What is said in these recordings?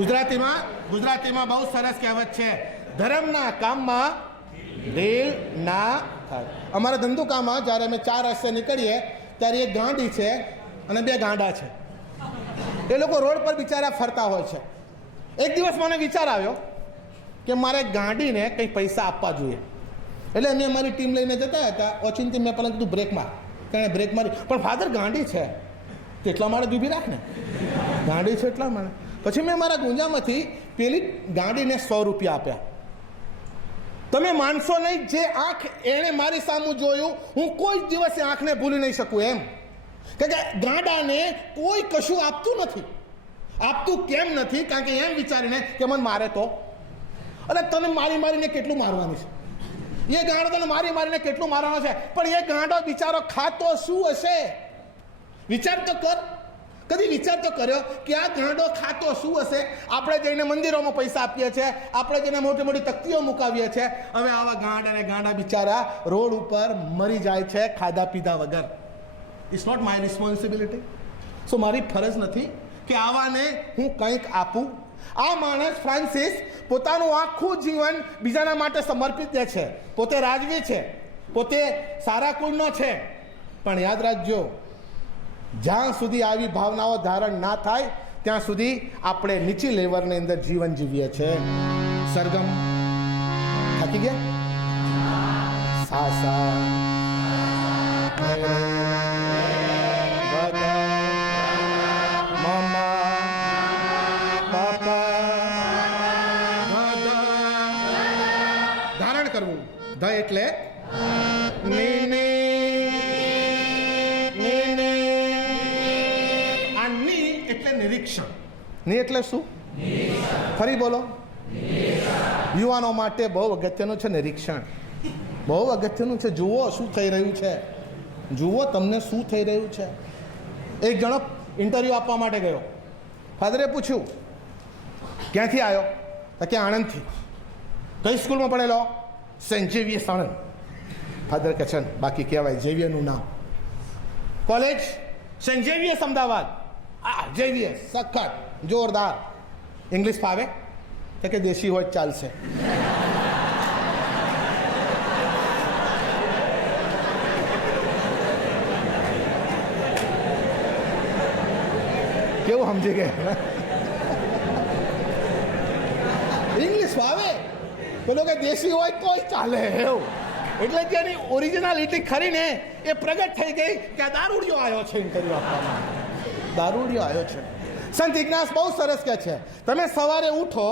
ગુજરાતીમાં બહુ સરસ કહેવત છે, ધર્મના કામમાં ઢીલ ના થાય. અમારા ધંધુકામાં જ્યારે અમે 4 રસ્તે નીકળીએ ત્યારે એક ગાંડી છે અને 2 ગાંડા છે. એ લોકો રોડ પર બિચારા ફરતા હોય છે. એક દિવસ મને વિચાર આવ્યો કે મારે ગાંડીને કંઈ પૈસા આપવા જોઈએ. એટલે અમે અમારી ટીમ લઈને જતા હતા. ઓચિંતી મેં પહેલાં કીધું બ્રેક માર. તેણે બ્રેક મારી. પણ ફાધર ગાંડી છે એટલા માટે ઊભી રાખ ને, ગાંડી છે એટલા માટે. પછી મેં મારા ગુંજામાંથી પેલી ગાંડીને 100 રૂપિયા આપ્યા. તમે માનશો નહીં, જે આંખ એણે મારી સામું જોયું હું કોઈ દિવસે આંખને ભૂલી નહીં શકું એમ. કે ગાંડાને કોઈ કશું આપતું નથી. આપતું કેમ નથી? કારણ કે એમ વિચારીને કે મને મારે તો, અને તને મારીને કેટલું મારવાનું છે. એ ગાંડો તને મારીને કેટલું મારવાનો છે. પણ એ ગાંડો બિચારો ખાતો શું હશે? વિચાર તો કર. કદી વિચાર તો કર્યો કે આ ગાંડો ખાતો શું હશે? આપણે જઈને મંદિરોમાં પૈસા આપીએ છીએ, આપણે જઈને મોટી મોટી તકતીઓ મુકાવીએ છીએ. હવે આવા ગાંડા બિચારા રોડ ઉપર મરી જાય છે ખાધા પીધા વગર. It's not my responsibility. So મારી ફરજ નથી કે આવાને હું કંઈક આપું. આ માણસ ફ્રાન્સિસ પોતાનું આખું જીવન બીજાના માટે સમર્પિત દે છે. પોતે રાજવી છે, પોતે સારા કુળનો છે. પણ યાદ રાખજો, જ્યાં સુધી આવી ભાવનાઓ ધારણ ના થાય ત્યાં સુધી આપણે નીચી લેવલની અંદર જીવન જીવીએ છીએ. સરગમ થાકી ગયા? સાસા ધારણ કરવું. ધ એટલે નિરીક્ષણ. ની એટલે શું? ફરી બોલો. યુવાનો માટે બહુ અગત્યનું છે નિરીક્ષણ. બહુ અગત્યનું છે. જુઓ શું થઈ રહ્યું છે, જુઓ તમને શું થઈ રહ્યું છે. એક જણો ઇન્ટરવ્યૂ આપવા માટે ગયો. ફાધરે પૂછ્યું ક્યાંથી આવ્યો? તો કે આણંદથી. કઈ સ્કૂલમાં ભણેલો? Saint Xavier's Anand. ફાધર કે છે બાકી કહેવાય ઝેવિયરનું નામ. College saint Xavier's Ahmedabad. Xavier સખત જોરદાર. ઇંગ્લિશ ફાવે? તો કે દેશી હોય ચાલશે. કેવું સમજી ગયા? ઇંગ્લિશ ફાવે, પેલો કે દેશી હોય તોય ચાલે એવું. એટલે કે એની ઓરિજિનાલિટી ખરી ને એ પ્રગટ થઈ ગઈ કે આ દારૂડિયો આવ્યો છે ઇન્ટરવ્યુ આપવામાં. દારૂડિયો આવ્યો છે. સંત ઇગ્નાસ બહુ સરસ કહે છે, તમે સવારે ઉઠો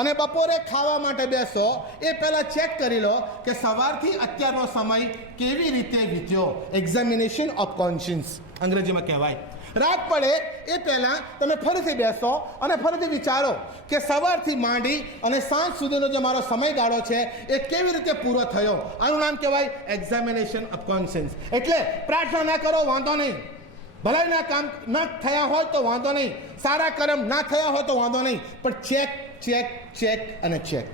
અને બપોરે ખાવા માટે બેસો એ પહેલાં ચેક કરી લો કે સવારથી અત્યારનો સમય કેવી રીતે વીત્યો. એક્ઝામિનેશન ઓફ કોન્શિયન્સ અંગ્રેજીમાં કહેવાય. રાત પડે એ પહેલાં તમે ફરીથી બેસો અને ફરીથી વિચારો કે સવારથી માંડી અને સાંજ સુધીનો જે મારો સમયગાળો છે એ કેવી રીતે પૂરો થયો. આનું નામ કહેવાય એક્ઝામિનેશન ઓફ કોન્શિયન્સ. એટલે પ્રાર્થના ના કરો વાંધો નહીં, ભલાઈના કામ ના થયા હોય તો વાંધો નહીં, સારા કર્મ ના થયા હોય તો વાંધો નહીં, પણ ચેક અને ચેક.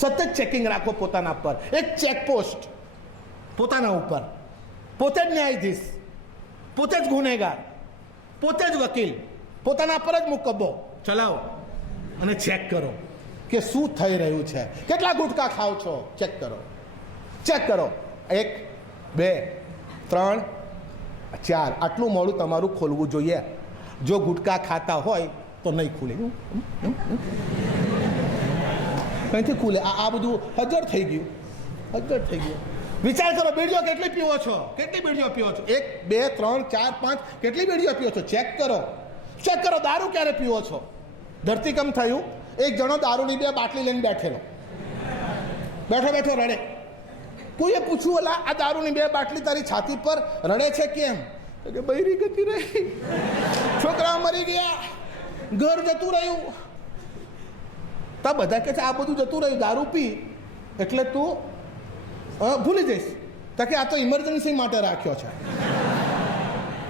સતત ચેકિંગ રાખો પોતાના પર. એક ચેકપોસ્ટ પોતાના ઉપર. પોતે જ ન્યાયાધીશ, પોતે જ ગુનેગાર, પોતે જ વકીલ, પોતાના પર જ મુકદ્દમો ચલાવો અને ચેક કરો કે શું થઈ રહ્યું છે. કેટલા ગુટકા ખાઓ છો? ચેક કરો. 1 2 3 4. આટલું મોડું તમારું ખોલવું જોઈએ. જો ગુટકા ખાતા હોય તો નહીં ખુલે. કંઈથી ખુલે? આ બધું હજર થઈ ગયું. વિચાર કરો, બીડીઓ કેટલી પીવો છો? કેટલી બીડીઓ પીવો છો? 1 2 3 4 5 કેટલી બીડીઓ પીવો છો? ચેક કરો. દારૂ ક્યારે પીવો છો? ધરતીકંપ થયું, એક જણો દારૂની 2 બાટલી લઈને બેઠો રડે. કોઈએ પૂછ્યું ઓલા આ દારૂની 2 બાટલી તારી છાતી પર રડે છે કેમ? કે બૈરી ગતિ રહી, છોકરા મરી ગયા, ઘર જતું રહ્યું. તા બધા કે છે આ બધું જતું રહ્યું, દારૂ પી એટલે તું ભૂલી જઈશ. તો કે આ તો ઇમરજન્સી માટે રાખ્યો છે.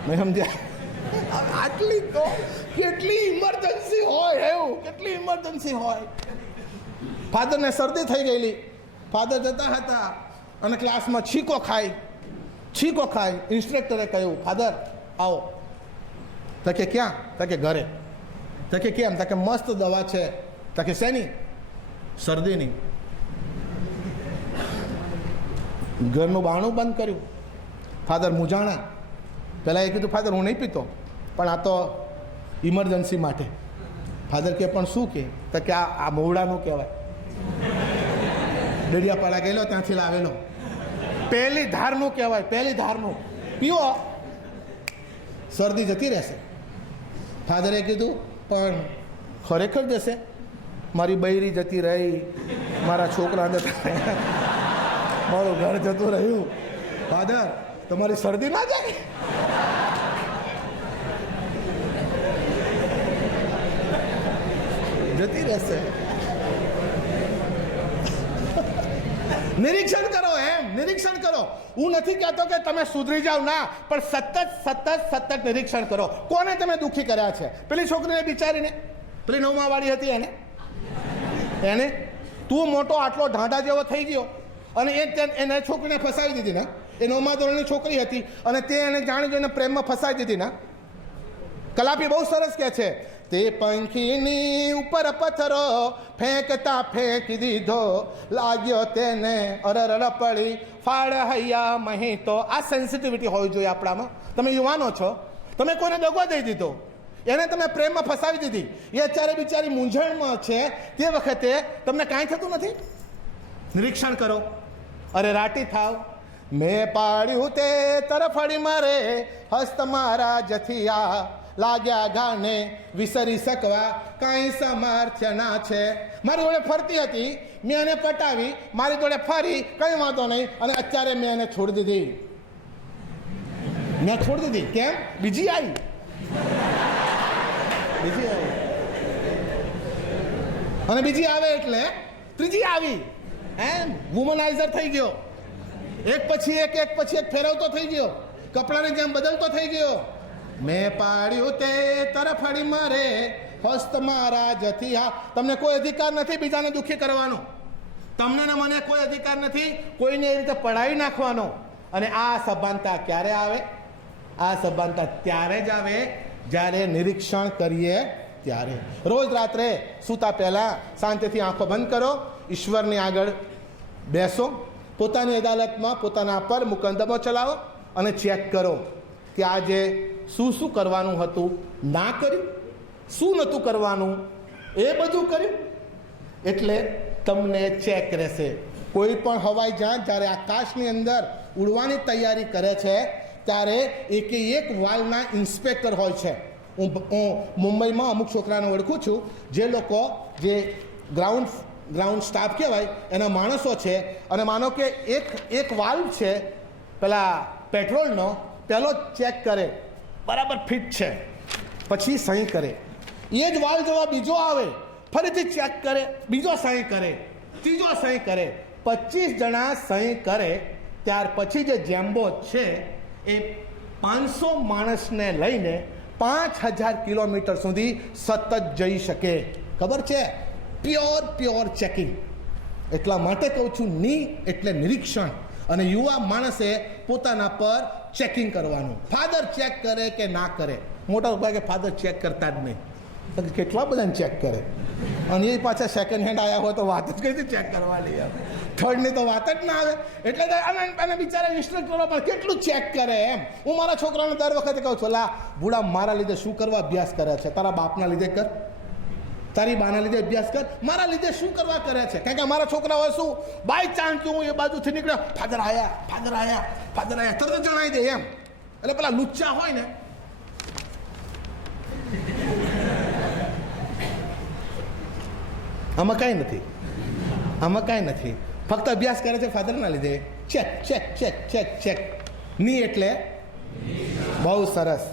નહીં સમજ્યા? આટલી તો કેટલી ઇમરજન્સી હોય એવું, કેટલી ઇમરજન્સી હોય. ફાધરને શરદી થઈ ગયેલી. ફાધર જતા હતા અને ક્લાસમાં છીકો ખાય. ઇન્સ્ટ્રક્ટરે કહ્યું ફાધર આવો. તો કે ક્યાં? તો કે ઘરે. તો કે કેમ? તો કે મસ્ત દવા છે. તો કે શેની? શરદીની. ઘરનું બારણું બંધ કર્યું. ફાધર મૂંઝાણા. પહેલાં એ કીધું ફાધર હું નહીં પીતો, પણ આ તો ઇમરજન્સી માટે. ફાધર કે પણ શું કે? તો કે આ મોવડાનું કહેવાય, ડેડિયાપાડા ગયેલો ત્યાંથી લાવેલો, પહેલી ધારનું કહેવાય, પહેલી ધારનું. પીવો, શરદી જતી રહેશે. ફાધરે કીધું પણ ખરેખર જશે? મારી બૈરી જતી રહી, મારા છોકરા જતા રહ્યા, મારું ઘર જતું રહ્યું. ફાધર તમારી શરદી ના જાય? જતી રહેશે. નિરીક્ષણ કરો, એમ નિરીક્ષણ કરો. હું નથી કહેતો કે તમે સુધરી જાઓ, ના, પણ સતત નિરીક્ષણ કરો. કોને તમે દુઃખી કર્યા છે? પેલી છોકરીને બિચારીને, પેલી 9મા વાળી હતી એને તું મોટો આટલો ઢાંઢા જેવો થઈ ગયો અને એને છોકરીને ફસાવી દીધી ને. એ 9મા ધોરણની છોકરી હતી અને તે એને જાણી જોઈને પ્રેમમાં ફસાવી દીધી ને. કલાપી બહુ સરસ કહે છે, તે પંખીની ઉપર પથ્થરો ફેંકતા ફેંકી દીધો, લાગ્યો તેને અરર પડી ફાળ હૈયા મહી. તો આ સેન્સિટિવિટી હોવી જોઈએ આપણામાં. તમે યુવાનો છો, તમે કોઈને દગો દઈ દીધો, એને તમે પ્રેમમાં ફસાવી દીધી, એ અત્યારે બિચારી મૂંઝવણમાં છે, તે વખતે તમને કાંઈ થતું નથી? નિરીક્ષણ કરો. અરે રાટી થાવ. મેં પાડ્યું તે તરફડી મારે હસ્ત મારા જથિયા, લાગ્યા ગાને વિસરી શકવા કાંઈ સામર્થ્ય ના છે. મારી જોડે ફરતી હતી, મેં એને પટાવી, મારી જોડે ફરી, કંઈ વાંધો નહીં, અને અત્યારે મેં એને છોડી દીધી. મેં છોડી દીધી. કેમ? બીજી આવી. અને બીજી આવે એટલે ત્રીજી આવી. એમ વુમનાઇઝર થઈ ગયો. એક પછી એક ફેરવતો થઈ ગયો, કપડાની જેમ બદલતો થઈ ગયો. મેં પાડ્યું તે તરફડી મારે હસ્ત મારા જથિયા. તમને કોઈ અધિકાર નથી બીજાને દુઃખી કરવાનો. તમને ને મને કોઈ અધિકાર નથી કોઈને એ રીતે પડાવી નાખવાનો. અને આ સભાનતા ક્યારે આવે? આ સભાનતા ત્યારે જ આવે જ્યારે નિરીક્ષણ કરીએ ત્યારે. રોજ રાત્રે સૂતા પહેલાં શાંતિથી આંખો બંધ કરો, ઈશ્વરની આગળ બેસો, પોતાની અદાલતમાં પોતાના પર મુકદ્દમો ચલાવો અને ચેક કરો કે આજે શું કરવાનું હતું ના કર્યું, શું નહોતું કરવાનું એ બધું કર્યું. એટલે તમને ચેક રહેશે. કોઈ પણ હવાઈ જહાજ જ્યારે આકાશની અંદર ઉડવાની તૈયારી કરે છે ત્યારે એક વાલના ઇન્સ્પેક્ટર હોય છે. હું મુંબઈમાં અમુક છોકરાને ઓળખું છું, જે લોકો જે ગ્રાઉન્ડ સ્ટાફ કહેવાય એના માણસો છે, અને માનો કે એક વાલ્વ છે પેલા પેટ્રોલનો, પહેલો ચેક કરે બરાબર ફિટ છે, પછી સહી કરે. એ જ વાલ્વ જેવા બીજો આવે, ફરીથી ચેક કરે, બીજો સહી કરે, ત્રીજો સહી કરે, 25 જણા સહી કરે. ત્યાર પછી જે જેમ્બો છે એ 500 માણસને લઈને 5000 કિલોમીટર સુધી સતત જઈ શકે. ખબર છે? Pure checking. એટલા માટે કહું છું, એટલે નિરીક્ષણ. અને યુવા માણસે પોતાના પર ચેકિંગ કરવાનું. ફાધર ચેક કરે કે ના કરે? મોટા ભાગે ફાધર ચેક કરતા જ નહીં. કેટલા બધાને ચેક કરે, અને એ પાછા સેકન્ડ હેન્ડ આવ્યા હોય તો વાત જ કઈ ચેક કરવાની, થર્ડની તો વાત જ ના આવે. એટલે અને બિચારા ઇન્સ્ટ્રક્ટરો પણ કેટલું ચેક કરે. એમ હું મારા છોકરાને દર વખતે કહું છું, લા બુડા મારા લીધે શું કરવા અભ્યાસ કરે છે? તારા બાપના લીધે કર, તારી બાના લીધે અભ્યાસ કર, મારા લીધે શું કરવા કરે છે? કારણ કે અમારા છોકરાઓ શું બાય ચાન્સ હું એ બાજુથી નીકળ્યો, ફાધર આયા તરત જણાવી દે એમ. એટલે પેલા લુચ્ચા હોય ને, આમાં કાંઈ નથી, ફક્ત અભ્યાસ કરે છે ફાધરના લીધે. ચેક ની એટલે બહુ સરસ.